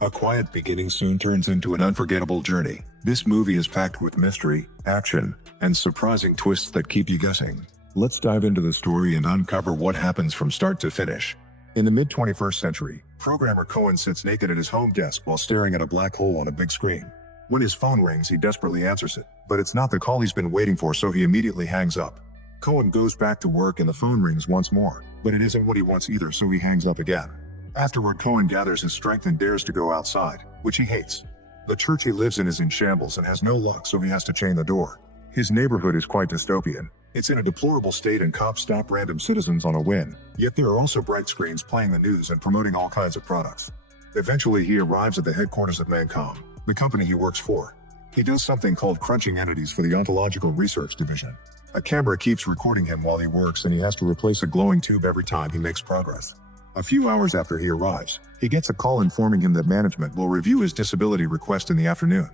A quiet beginning soon turns into an unforgettable journey. This movie is packed with mystery, action, and surprising twists that keep you guessing. Let's dive into the story and uncover what happens from start to finish. In the mid-21st century, programmer Cohen sits naked at his home desk while staring at a black hole on a big screen. When his phone rings, he desperately answers it, but it's not the call he's been waiting for, so he immediately hangs up. Cohen goes back to work and the phone rings once more, but it isn't what he wants either, so he hangs up again. Afterward, Cohen gathers his strength and dares to go outside, which he hates. The church he lives in is in shambles and has no luck, so he has to chain the door. His neighborhood is quite dystopian. It's in a deplorable state and cops stop random citizens on a whim. Yet there are also bright screens playing the news and promoting all kinds of products. Eventually he arrives at the headquarters of Mancom, the company he works for. He does something called crunching entities for the Ontological Research Division. A camera keeps recording him while he works, and he has to replace a glowing tube every time he makes progress. A few hours after he arrives, he gets a call informing him that management will review his disability request in the afternoon.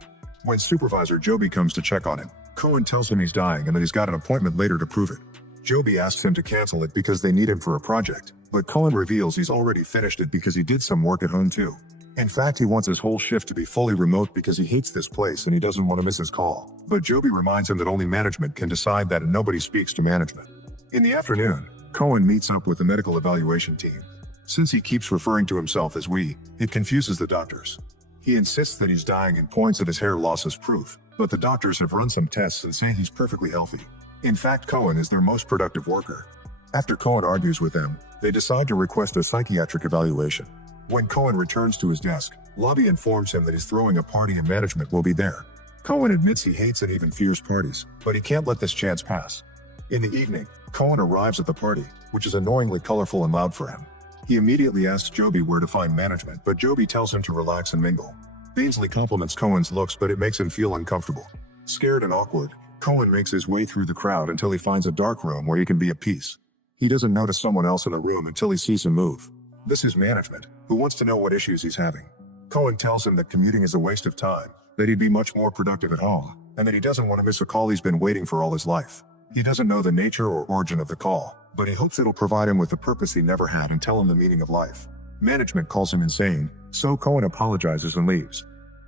When supervisor Joby comes to check on him, Cohen tells him he's dying and that he's got an appointment later to prove it. Joby asks him to cancel it because they need him for a project, but Cohen reveals he's already finished it because he did some work at home too. In fact, he wants his whole shift to be fully remote because he hates this place and he doesn't want to miss his call. But Joby reminds him that only management can decide that and nobody speaks to management. In the afternoon, Cohen meets up with the medical evaluation team. Since he keeps referring to himself as we, it confuses the doctors. He insists that he's dying and points at his hair loss as proof, but the doctors have run some tests and say he's perfectly healthy. In fact, Cohen is their most productive worker. After Cohen argues with them, they decide to request a psychiatric evaluation. When Cohen returns to his desk, Lobby informs him that he's throwing a party and management will be there. Cohen admits he hates and even fears parties, but he can't let this chance pass. In the evening, Cohen arrives at the party, which is annoyingly colorful and loud for him. He immediately asks Joby where to find management, but Joby tells him to relax and mingle. Bainsley compliments Cohen's looks, but it makes him feel uncomfortable. Scared and awkward, Cohen makes his way through the crowd until he finds a dark room where he can be at peace. He doesn't notice someone else in the room until he sees him move. This is management, who wants to know what issues he's having. Cohen tells him that commuting is a waste of time, that he'd be much more productive at home, and that he doesn't want to miss a call he's been waiting for all his life. He doesn't know the nature or origin of the call, but he hopes it'll provide him with a purpose he never had and tell him the meaning of life. Management calls him insane, so Cohen apologizes and leaves.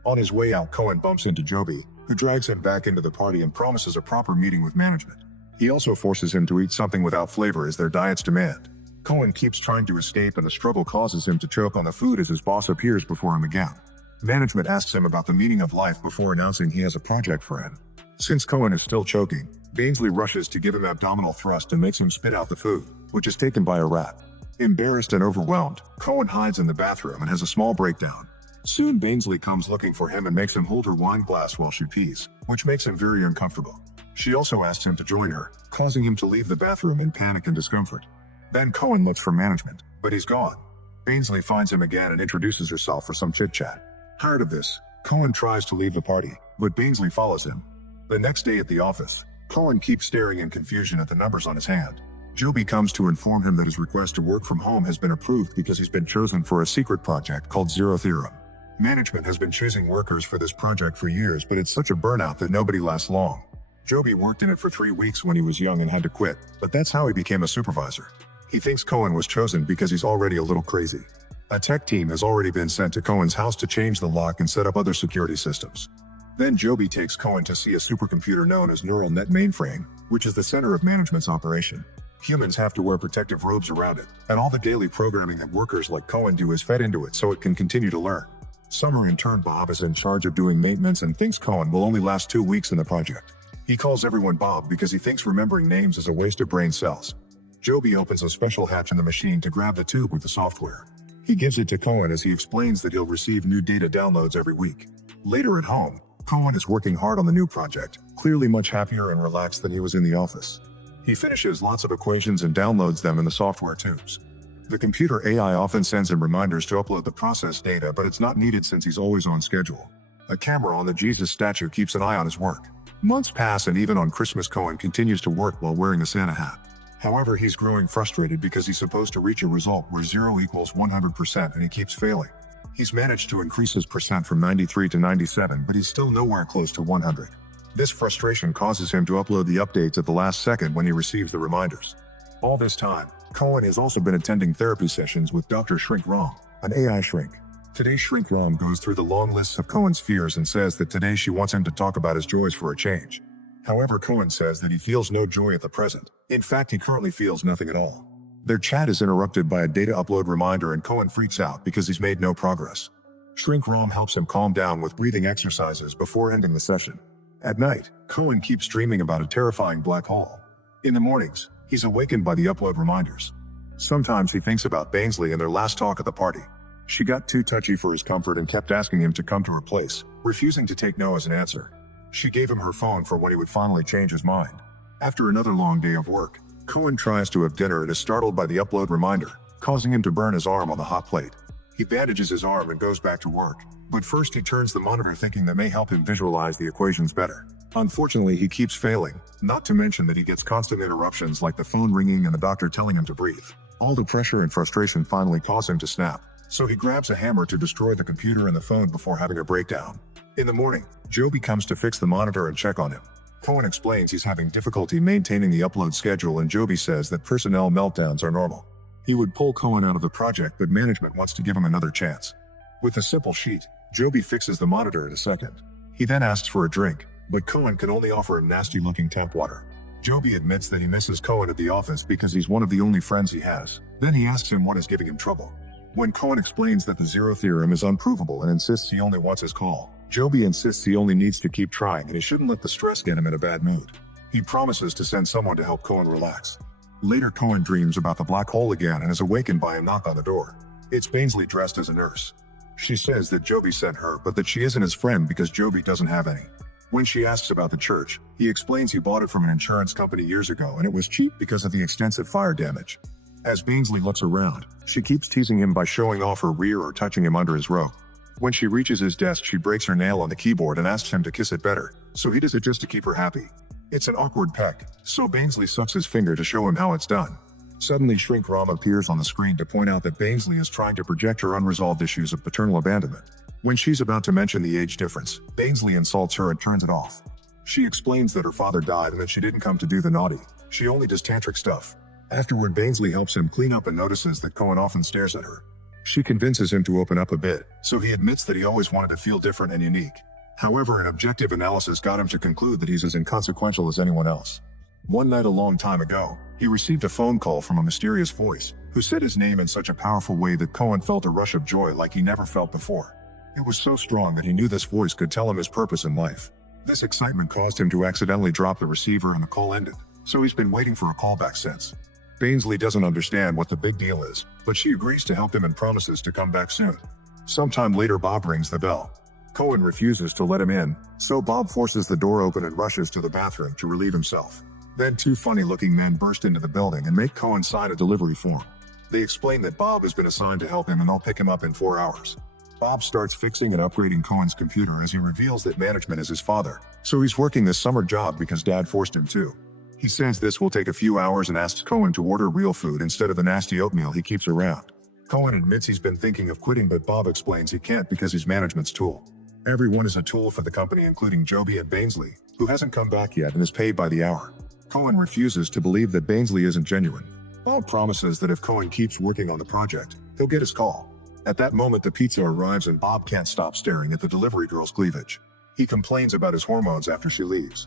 On his way out, Cohen bumps into Joby, who drags him back into the party and promises a proper meeting with management. He also forces him to eat something without flavor as their diets demand. Cohen keeps trying to escape and the struggle causes him to choke on the food as his boss appears before him again. Management asks him about the meaning of life before announcing he has a project for him. Since Cohen is still choking, Bainsley rushes to give him abdominal thrust and makes him spit out the food, which is taken by a rat. Embarrassed and overwhelmed, Cohen hides in the bathroom and has a small breakdown. Soon Bainsley comes looking for him and makes him hold her wine glass while she pees, which makes him very uncomfortable. She also asks him to join her, causing him to leave the bathroom in panic and discomfort. Then Cohen looks for management, but he's gone. Bainsley finds him again and introduces herself for some chit-chat. Tired of this, Cohen tries to leave the party, but Bainsley follows him. The next day at the office, Cohen keeps staring in confusion at the numbers on his hand. Joby comes to inform him that his request to work from home has been approved because he's been chosen for a secret project called Zero Theorem. Management has been choosing workers for this project for years, but it's such a burnout that nobody lasts long. Joby worked in it for 3 weeks when he was young and had to quit, but that's how he became a supervisor. He thinks Cohen was chosen because he's already a little crazy. A tech team has already been sent to Cohen's house to change the lock and set up other security systems. Then Joby takes Cohen to see a supercomputer known as Neural Net Mainframe, which is the center of management's operation. Humans have to wear protective robes around it, and all the daily programming that workers like Cohen do is fed into it so it can continue to learn. Summer intern Bob is in charge of doing maintenance and thinks Cohen will only last 2 weeks in the project. He calls everyone Bob because he thinks remembering names is a waste of brain cells. Joby opens a special hatch in the machine to grab the tube with the software. He gives it to Cohen as he explains that he'll receive new data downloads every week. Later at home, Cohen is working hard on the new project, clearly much happier and relaxed than he was in the office. He finishes lots of equations and downloads them in the software tubes. The computer AI often sends him reminders to upload the processed data, but it's not needed since he's always on schedule. A camera on the Jesus statue keeps an eye on his work. Months pass and even on Christmas Cohen continues to work while wearing a Santa hat. However, he's growing frustrated because he's supposed to reach a result where 0 equals 100% and he keeps failing. He's managed to increase his percent from 93 to 97, but he's still nowhere close to 100. This frustration causes him to upload the updates at the last second when he receives the reminders. All this time, Cohen has also been attending therapy sessions with Dr. Shrink Wrong, an AI shrink. Today Shrink Rom goes through the long lists of Cohen's fears and says that today she wants him to talk about his joys for a change. However, Cohen says that he feels no joy at the present. In fact, he currently feels nothing at all. Their chat is interrupted by a data upload reminder and Cohen freaks out because he's made no progress. Shrink Rom helps him calm down with breathing exercises before ending the session. At night, Cohen keeps dreaming about a terrifying black hole. In the mornings, he's awakened by the upload reminders. Sometimes he thinks about Bainsley and their last talk at the party. She got too touchy for his comfort and kept asking him to come to her place, refusing to take no as an answer. She gave him her phone for when he would finally change his mind. After another long day of work, Cohen tries to have dinner and is startled by the upload reminder, causing him to burn his arm on the hot plate. He bandages his arm and goes back to work, but first he turns the monitor thinking that may help him visualize the equations better. Unfortunately, he keeps failing, not to mention that he gets constant interruptions like the phone ringing and the doctor telling him to breathe. All the pressure and frustration finally cause him to snap. So he grabs a hammer to destroy the computer and the phone before having a breakdown. In the morning, Joby comes to fix the monitor and check on him. Cohen explains he's having difficulty maintaining the upload schedule and Joby says that personnel meltdowns are normal. He would pull Cohen out of the project but management wants to give him another chance. With a simple sheet, Joby fixes the monitor in a second. He then asks for a drink, but Cohen can only offer him nasty-looking tap water. Joby admits that he misses Cohen at the office because he's one of the only friends he has. Then he asks him what is giving him trouble. When Cohen explains that the zero theorem is unprovable and insists he only wants his call, Joby insists he only needs to keep trying and he shouldn't let the stress get him in a bad mood. He promises to send someone to help Cohen relax. Later, Cohen dreams about the black hole again and is awakened by a knock on the door. It's Bainsley dressed as a nurse. She says that Joby sent her but that she isn't his friend because Joby doesn't have any. When she asks about the church, he explains he bought it from an insurance company years ago and it was cheap because of the extensive fire damage. As Bainsley looks around, she keeps teasing him by showing off her rear or touching him under his robe. When she reaches his desk, she breaks her nail on the keyboard and asks him to kiss it better, so he does it just to keep her happy. It's an awkward peck, so Bainsley sucks his finger to show him how it's done. Suddenly, Shrink Rom appears on the screen to point out that Bainsley is trying to project her unresolved issues of paternal abandonment. When she's about to mention the age difference, Bainsley insults her and turns it off. She explains that her father died and that she didn't come to do the naughty, she only does tantric stuff. Afterward, Bainsley helps him clean up and notices that Cohen often stares at her. She convinces him to open up a bit, so he admits that he always wanted to feel different and unique. However, an objective analysis got him to conclude that he's as inconsequential as anyone else. One night a long time ago, he received a phone call from a mysterious voice, who said his name in such a powerful way that Cohen felt a rush of joy like he never felt before. It was so strong that he knew this voice could tell him his purpose in life. This excitement caused him to accidentally drop the receiver and the call ended, so he's been waiting for a callback since. Bainsley doesn't understand what the big deal is, but she agrees to help him and promises to come back soon. Sometime later, Bob rings the bell. Cohen refuses to let him in, so Bob forces the door open and rushes to the bathroom to relieve himself. Then two funny-looking men burst into the building and make Cohen sign a delivery form. They explain that Bob has been assigned to help him and they'll pick him up in 4 hours. Bob starts fixing and upgrading Cohen's computer as he reveals that management is his father, so he's working this summer job because Dad forced him to. He says this will take a few hours and asks Cohen to order real food instead of the nasty oatmeal he keeps around. Cohen admits he's been thinking of quitting, but Bob explains he can't because he's management's tool. Everyone is a tool for the company, including Joby and Bainsley, who hasn't come back yet and is paid by the hour. Cohen refuses to believe that Bainsley isn't genuine. Bob promises that if Cohen keeps working on the project, he'll get his call. At that moment, the pizza arrives and Bob can't stop staring at the delivery girl's cleavage. He complains about his hormones after she leaves.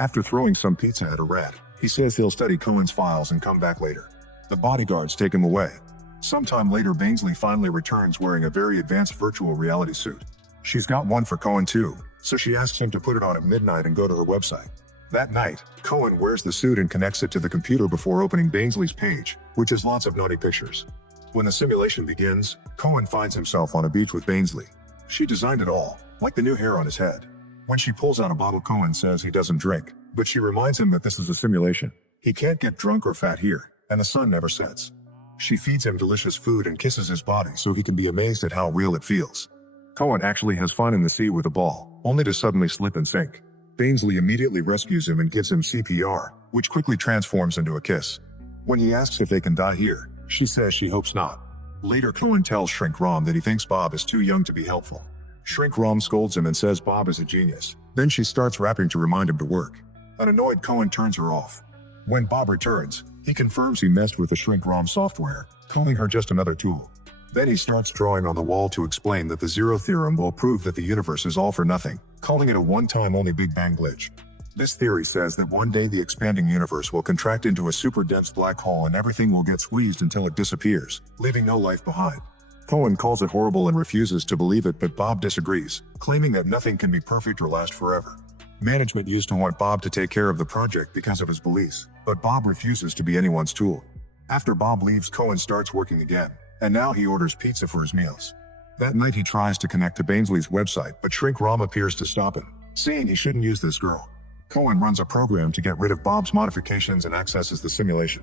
After throwing some pizza at a rat, he says he'll study Cohen's files and come back later. The bodyguards take him away. Sometime later, Bainsley finally returns wearing a very advanced virtual reality suit. She's got one for Cohen too, so she asks him to put it on at midnight and go to her website. That night, Cohen wears the suit and connects it to the computer before opening Bainsley's page, which has lots of naughty pictures. When the simulation begins, Cohen finds himself on a beach with Bainsley. She designed it all, like the new hair on his head. When she pulls out a bottle, Cohen says he doesn't drink, but she reminds him that this is a simulation. He can't get drunk or fat here, and the sun never sets. She feeds him delicious food and kisses his body so he can be amazed at how real it feels. Cohen actually has fun in the sea with a ball, only to suddenly slip and sink. Bainsley immediately rescues him and gives him CPR, which quickly transforms into a kiss. When he asks if they can die here, she says she hopes not. Later, Cohen tells Shrink Rom that he thinks Bob is too young to be helpful. Shrink Rom scolds him and says Bob is a genius. Then she starts rapping to remind him to work. An annoyed Cohen turns her off. When Bob returns, he confirms he messed with the Shrink Rom software, calling her just another tool. Then he starts drawing on the wall to explain that the zero theorem will prove that the universe is all for nothing, calling it a one-time only Big Bang glitch. This theory says that one day the expanding universe will contract into a super dense black hole and everything will get squeezed until it disappears, leaving no life behind. Cohen calls it horrible and refuses to believe it, but Bob disagrees, claiming that nothing can be perfect or last forever. Management used to want Bob to take care of the project because of his beliefs, but Bob refuses to be anyone's tool. After Bob leaves, Cohen starts working again, and now he orders pizza for his meals. That night he tries to connect to Bainsley's website, but Shrink Rom appears to stop him, saying he shouldn't use this girl. Cohen runs a program to get rid of Bob's modifications and accesses the simulation.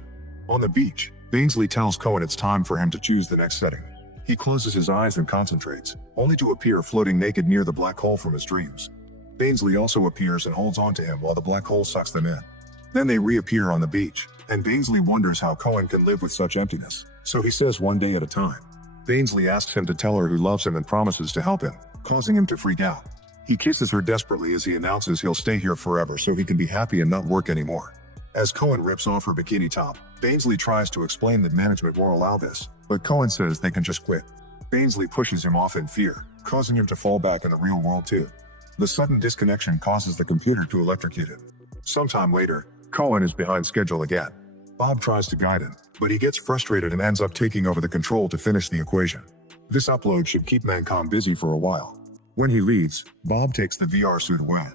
On the beach, Bainsley tells Cohen it's time for him to choose the next setting. He closes his eyes and concentrates, only to appear floating naked near the black hole from his dreams. Bainsley also appears and holds on to him while the black hole sucks them in. Then they reappear on the beach, and Bainsley wonders how Cohen can live with such emptiness, so he says one day at a time. Bainsley asks him to tell her who loves him and promises to help him, causing him to freak out. He kisses her desperately as he announces he'll stay here forever so he can be happy and not work anymore. As Cohen rips off her bikini top, Bainsley tries to explain that management won't allow this, but Cohen says they can just quit. Bainsley pushes him off in fear, causing him to fall back in the real world too. The sudden disconnection causes the computer to electrocute him. Sometime later, Cohen is behind schedule again. Bob tries to guide him, but he gets frustrated and ends up taking over the control to finish the equation. This upload should keep Mancom busy for a while. When he leaves, Bob takes the VR suit away.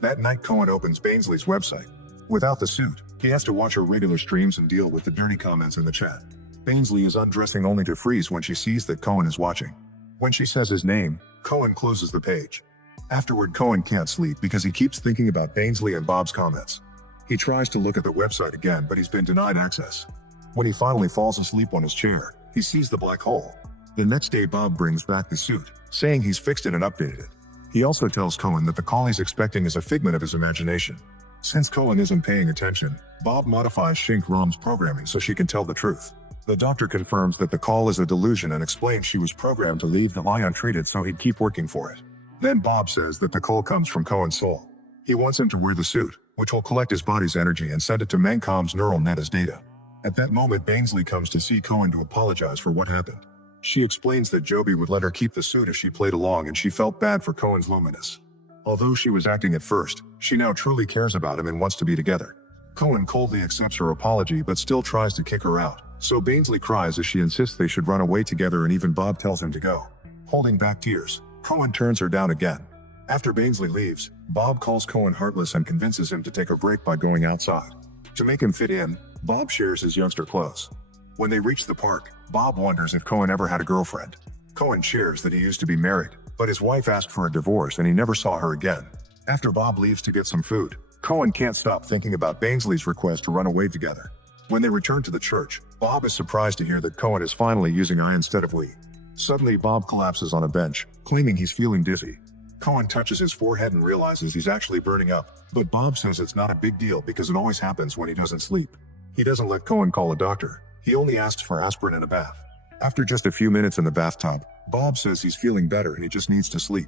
That night, Cohen opens Bainsley's website. Without the suit, he has to watch her regular streams and deal with the dirty comments in the chat. Bainsley is undressing only to freeze when she sees that Cohen is watching. When she says his name, Cohen closes the page. Afterward, Cohen can't sleep because he keeps thinking about Bainsley and Bob's comments. He tries to look at the website again, but he's been denied access. When he finally falls asleep on his chair, he sees the black hole. The next day, Bob brings back the suit, saying he's fixed it and updated it. He also tells Cohen that the call he's expecting is a figment of his imagination. Since Cohen isn't paying attention, Bob modifies Shrink Rom's programming so she can tell the truth. The doctor confirms that the call is a delusion and explains she was programmed to leave the lie untreated so he'd keep working for it. Then Bob says that the call comes from Cohen's soul. He wants him to wear the suit, which will collect his body's energy and send it to Mancom's neural net as data. At that moment, Bainsley comes to see Cohen to apologize for what happened. She explains that Joby would let her keep the suit if she played along, and she felt bad for Cohen's loneliness. Although she was acting at first, she now truly cares about him and wants to be together. Cohen coldly accepts her apology but still tries to kick her out, so Bainsley cries as she insists they should run away together, and even Bob tells him to go. Holding back tears, Cohen turns her down again. After Bainsley leaves, Bob calls Cohen heartless and convinces him to take a break by going outside. To make him fit in, Bob shares his youngster clothes. When they reach the park, Bob wonders if Cohen ever had a girlfriend. Cohen shares that he used to be married, but his wife asked for a divorce and he never saw her again. After Bob leaves to get some food, Cohen can't stop thinking about Bainsley's request to run away together. When they return to the church, Bob is surprised to hear that Cohen is finally using I instead of we. Suddenly, Bob collapses on a bench, claiming he's feeling dizzy. Cohen touches his forehead and realizes he's actually burning up, but Bob says it's not a big deal because it always happens when he doesn't sleep. He doesn't let Cohen call a doctor. He only asks for aspirin and a bath. After just a few minutes in the bathtub, Bob says he's feeling better and he just needs to sleep.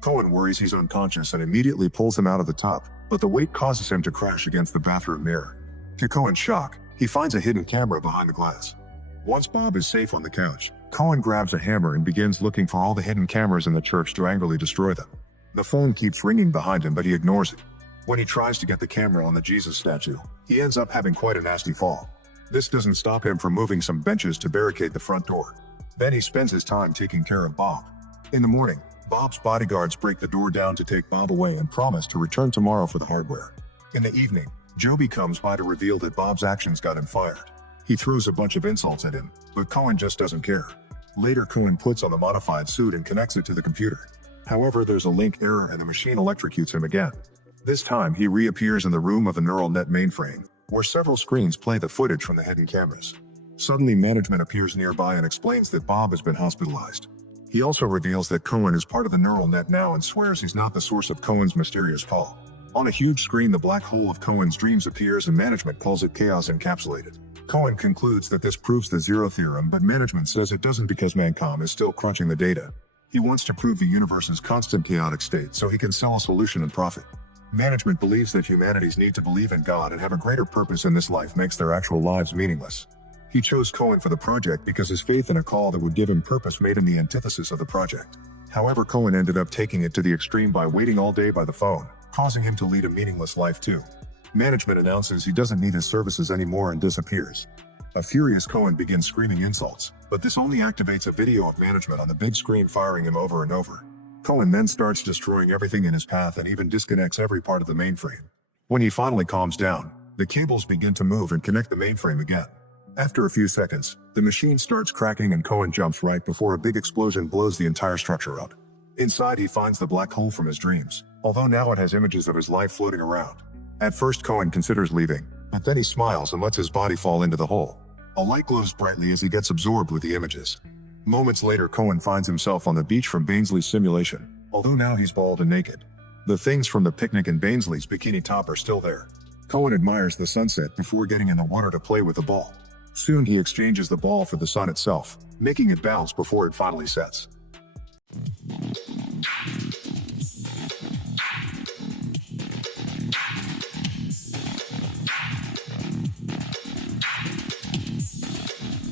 Cohen worries he's unconscious and immediately pulls him out of the tub, but the weight causes him to crash against the bathroom mirror. To Cohen's shock, he finds a hidden camera behind the glass. Once Bob is safe on the couch, Cohen grabs a hammer and begins looking for all the hidden cameras in the church to angrily destroy them. The phone keeps ringing behind him, but he ignores it. When he tries to get the camera on the Jesus statue, he ends up having quite a nasty fall. This doesn't stop him from moving some benches to barricade the front door. Then he spends his time taking care of Bob. In the morning, Bob's bodyguards break the door down to take Bob away and promise to return tomorrow for the hardware. In the evening, Joby comes by to reveal that Bob's actions got him fired. He throws a bunch of insults at him, but Cohen just doesn't care. Later, Cohen puts on the modified suit and connects it to the computer. However, there's a link error and the machine electrocutes him again. This time, he reappears in the room of the neural net mainframe, where several screens play the footage from the hidden cameras. Suddenly, management appears nearby and explains that Bob has been hospitalized. He also reveals that Cohen is part of the neural net now and swears he's not the source of Cohen's mysterious call. On a huge screen, the black hole of Cohen's dreams appears and management calls it chaos encapsulated. Cohen concludes that this proves the zero theorem, but management says it doesn't because Mancom is still crunching the data. He wants to prove the universe's constant chaotic state so he can sell a solution and profit. Management believes that humanity's need to believe in God and have a greater purpose in this life makes their actual lives meaningless. He chose Cohen for the project because his faith in a call that would give him purpose made him the antithesis of the project. However, Cohen ended up taking it to the extreme by waiting all day by the phone, causing him to lead a meaningless life too. Management announces he doesn't need his services anymore and disappears. A furious Cohen begins screaming insults, but this only activates a video of management on the big screen firing him over and over. Cohen then starts destroying everything in his path and even disconnects every part of the mainframe. When he finally calms down, the cables begin to move and connect the mainframe again. After a few seconds, the machine starts cracking and Cohen jumps right before a big explosion blows the entire structure up. Inside he finds the black hole from his dreams, although now it has images of his life floating around. At first Cohen considers leaving, but then he smiles and lets his body fall into the hole. A light glows brightly as he gets absorbed with the images. Moments later Cohen finds himself on the beach from Bainsley's simulation, although now he's bald and naked. The things from the picnic in Bainsley's bikini top are still there. Cohen admires the sunset before getting in the water to play with the ball. Soon he exchanges the ball for the sun itself, making it bounce before it finally sets.